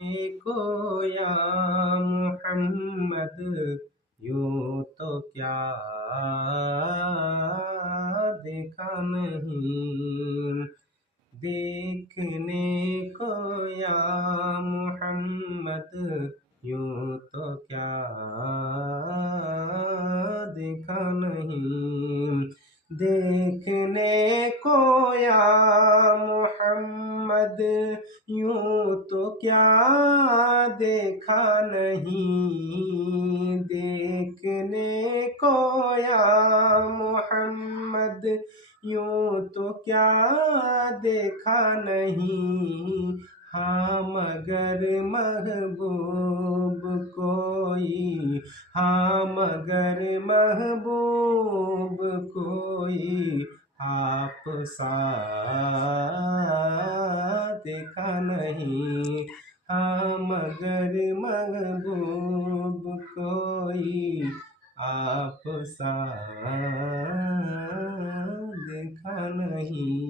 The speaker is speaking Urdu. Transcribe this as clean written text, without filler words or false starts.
کو یا محمد یوں تو کیا دیکھا نہیں، دیکھنے کو یا محمد یوں تو کیا دیکھا نہیں، دیکھنے کو یا محمد یوں تو کیا دیکھا نہیں، دیکھنے کو یا محمد یوں تو کیا دیکھا نہیں، ہاں مگر محبوب کوئی، ہاں مگر محبوب کوئی آپ سا دیکھا نہیں، ہاں مگر محبوب کوئی آپ سا دیکھا نہیں۔